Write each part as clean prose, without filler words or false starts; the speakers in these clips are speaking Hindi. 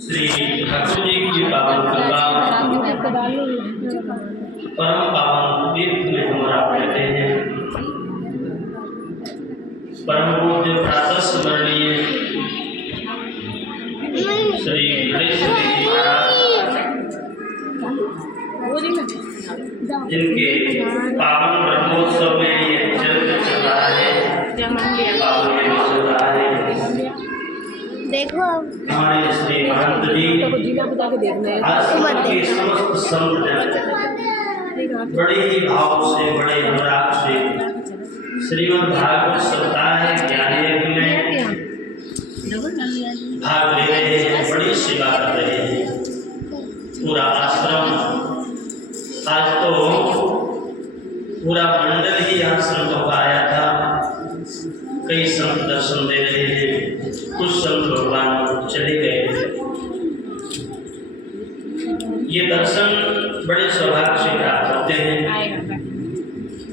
श्री ठाकुर जी की पावन कृपा परम पावन तीर्थ में हमारा कहते हैं। परम पूज्य प्रातः स्मरणीय श्री गणेश जी महाराज, जिनके पावन ब्रह्मोत्सव में ये चरित्र चल रहा है, पावन में चल रहा है। देखो हमारे श्री महंत जी आश्रम के समस्त संत जन बड़े ही भाव से, बड़े अनुराग से श्रीमद् भागवत सप्ताह ज्ञान यज्ञ में भाग ले रहे हैं, बड़ी सेवा कर रहे हैं। पूरा आश्रम, आज तो पूरा मंडल ही आश्रम को आया था। कई संत दर्शन दे रहे हैं, कुछ संत भगवान चले गए। ये दर्शन बड़े सौभाग्य से प्राप्त होते हैं।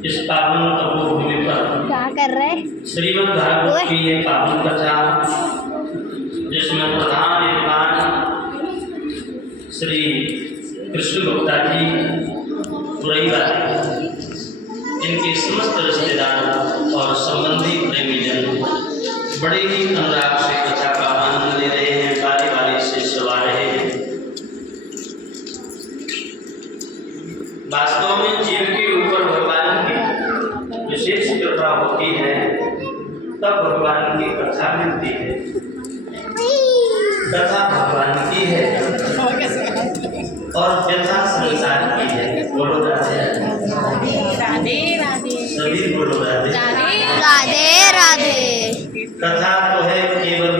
इस पावन तपोभूमि पर क्या कर रहे श्रीमद् भागवत की ये पावन कथा, जिसमें प्रधान विद्वान श्री कृष्ण गुप्ता जी पुरैया, इनके समस्त रिश्तेदार और संबंधी प्रेमीजन बड़े ही अनुराग से कथा का आनंद ले रहे हैं, बारी बारी से सुना रहे हैं। वास्तव में जीव के ऊपर भगवान की विशेष कृपा होती है, तब भगवान की कथा मिलती है। कथा भगवान की है और व्यथा संसार की है। बोलो राधे राधे राधे, सभी बोलो राधे राधे राधे। कथा तो है केवल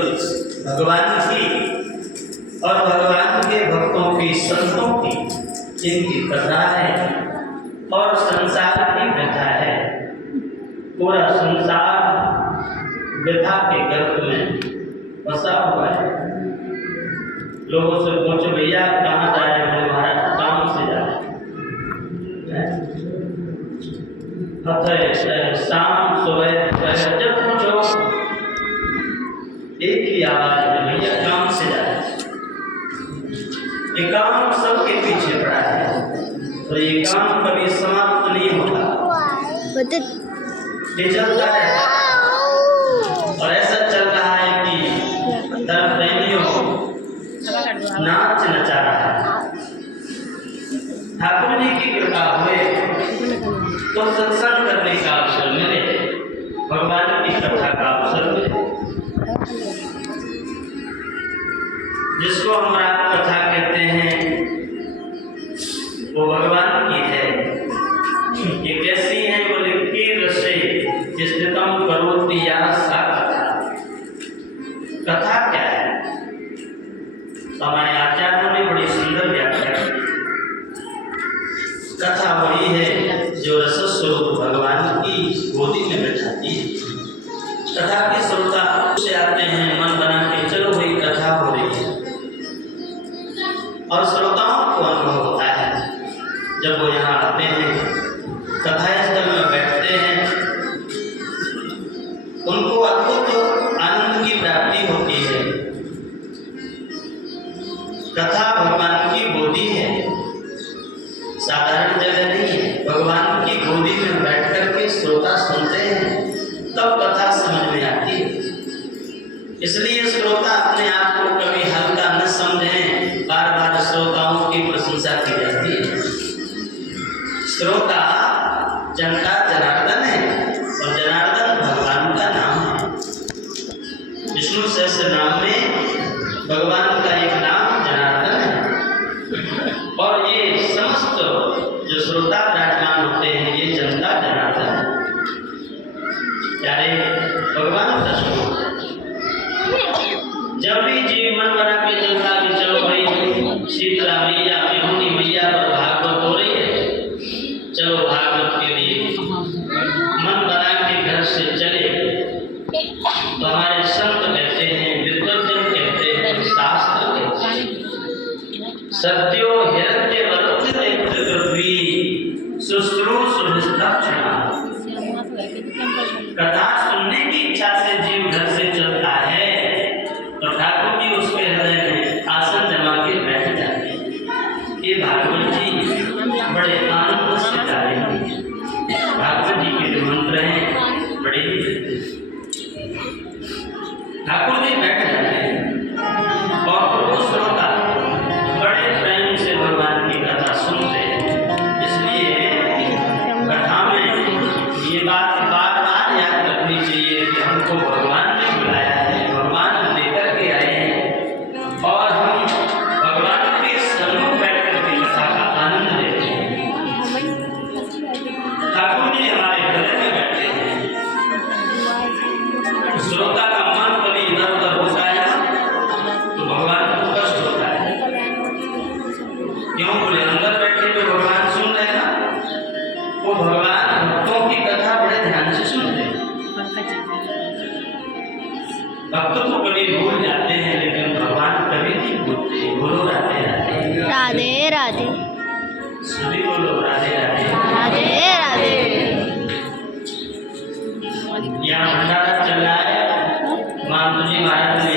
भगवान की और भगवान के भक्तों की, संतों की, जिनकी कथा है और संसार की व्यथा है। पूरा संसार व्यथा के गर्भ में फंसा हुआ है। लोगों से पूछो, भैया कहाँ जा रहे हो? महाराज काम से जा रहे हैं। शाम सुबह जब पूछो एक ही आवाज है, भैया काम से जा रहे हैं। ये काम सबके पीछे पड़ा है और ये काम कभी समाप्त नहीं होता, ये चलता रहता है। और ऐसा चल रहा है कि दर्द प्रेमियों नाच नचा रहा है। ठाकुर जी की कृपा हुए तो सत्संग करने का अवसर मिले, भगवान की कथा का अवसर मिले, जिसको हम रात कथा कहते हैं, वो भगवान की है। ये कैसी है? बोले की रसे स्थितम करोति या सा कथा। कथा क्या है? हमारे आचार्यों ने बड़ी सुंदर व्याख्या की। कथा वही है जो रस स्वरूप भगवान की गोदी में बैठाती है। कथा के श्रोता से आते हैं, मन बना के चलो भाई कथा हो रही है, और श्रोताओं को अनुभव होता है जब वो यहाँ आते हैं, कथा स्थल में बैठते हैं, उनको अद्भुत आनंद की प्राप्ति होती है। कथा भगवान की गोदी है, साधारण जगह नहीं है। भगवान की गोदी में बैठ करके श्रोता सुनते हैं, तब कथा समझ में आती है। इसलिए श्रोता अपने आप को कभी हल्का न समझें, बार बार श्रोताओं की प्रशंसा की जाती है। श्रोता जनता जनार्दन है और जनार्दन भगवान का नाम है। विष्णु सहस्त्र नाम में भगवान का एक नाम जनार्दन है, और ये समस्त जो श्रोता विराजमान होते हैं, ये जनता जनार्दन है। प्यारे भगवान का स्वरूप, जब भी जीव मन बना के चलता कि चलो भाई शीतला मैया, बिहुनी मैया पर भागवत हो रही है, चलो भागवत के लिए मन बना के घर से चले, तो हमारे संत कहते हैं, विद्वजन कहते हैं, शास्त्र कहते हैं, सत्यो हिरण्य वर्तते पृथ्वी शुश्रूषु निस्तक्षणा। कथा सुनने की इच्छा से जीव घर से चलता है, तो ठाकुर जी उसके हृदय में आसन बोलो राधे राधे। राधे राधे। सभी बोलो राधे राधे। राधे राधे। यहाँ भंडारा चल रहा है। मामू जी महाराज ने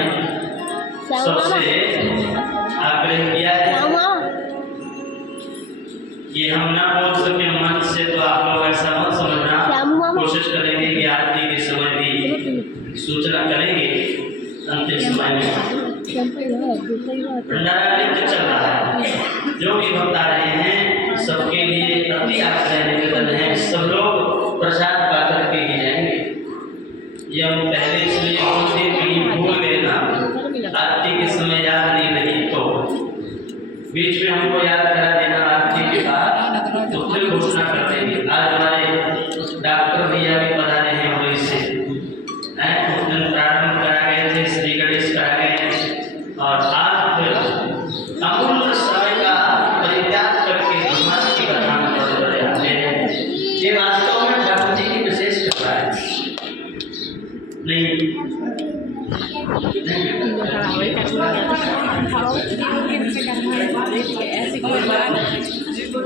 सबसे आग्रह किया है कि हम ना बोल सके मन से, तो आप लोग ऐसा मत समझना, कोशिश करेंगे कि आरती के समय भी सूचना करेंगे। अंतिम समय में भंडारा नृत्य चल रहा है। जो भी भक्त आ रहे हैं सबके लिए अति आग्रह निवेदन है, सब लोग प्रसाद पा करके ही जाएंगे। ये हम पहले इसलिए बोलते कहीं भूल गए ना, आरती के समय याद नहीं रही तो बीच में हमको याद करा देना आरती के बाद, तो फिर घोषणा कर देंगे। आज हमारे डॉक्टर भैया भी पधारे हैं वहीं से, उस दिन प्रारंभ करा गए थे, श्री गणेश करा गए, और आज फिर अमूल्य समय का परित्याग करके भगवान की कथा में बड़े आते हैं। ये वास्तव में ठाकुर जी की विशेष कृपा है। नहीं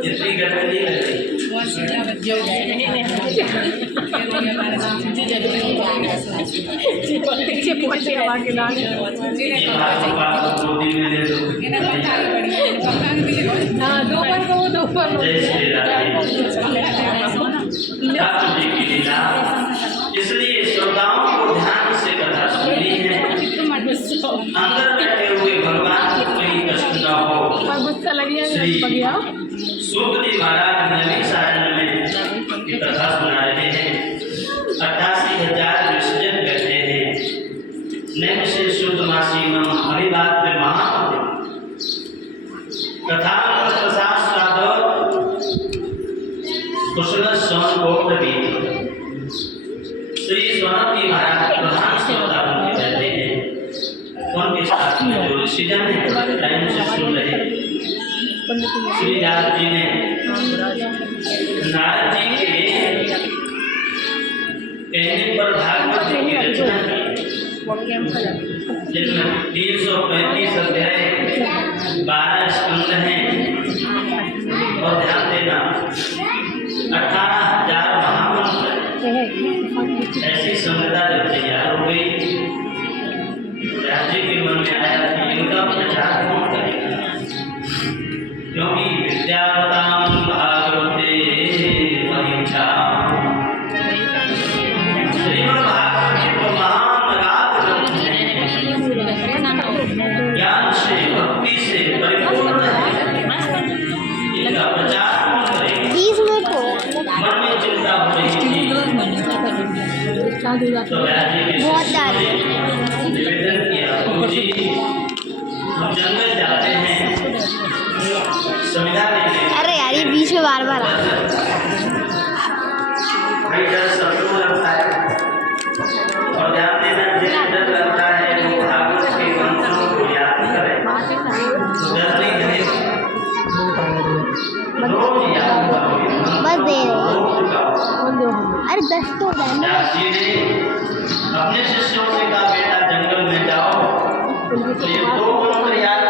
जितनी गर्मी नहीं लगती। गोदी में ले लो। जय श्री राधे। ठाकुर जी की लीला, इसलिए श्रोताओं को ध्यान से कथा सुननी है। अंदर बैठे हुए भगवान को कोई कष्ट न हो। श्री सूत जी महाराज नवी सारण में की कथा सुना रहे हैं। 88,000 विसर्जन करते हैं। नैम से शुद्ध मासीनम अभिवाद्य महामते कथा प्रशास्त्राद कुशल सोन कोट भी श्री सोनती महाराज प्रधान श्रोता उनके रहते हैं। उनके साथ में जो ऋषिजन है टाइम से सुन रहे। श्री नारद जी ने नारद जी के कहने पर भागवत जी की रचना की, जिनमें 335 अध्याय 12 स्कंद हैं। और ध्यान देना 18,000 महामंत्र। ऐसी संहिता जब तैयार हो गई, राजे के मन में आया कि इनका प्रचार कौन करेगा, क्योंकि विद्यावतां भागवते महिषा श्रीमद् भागवत तो महान राग ग्रंथ है, ज्ञान से भक्ति से परिपूर्ण है। इनका प्रचार कौन करेगा? 20 मिनट हो मन में चिंता हो रही थी। तो राजे के निवेदन किया, गुरुजी हम जंगल जाते हैं, संविदा लेने। अरे यार ये बीच में बार बार भाई डर सबको लगता है, और ध्यान देना जिन्हें डर लगता है वो भागवत के मंत्रों को याद करें, तो डर नहीं लगेगा। रोज याद करोगे, बस दे रहे रोज। अरे 10 तो हो जाए। व्यास जी ने अपने शिष्यों से कहा बेटा जंगल में जाओ, तो ये 2 मंत्र याद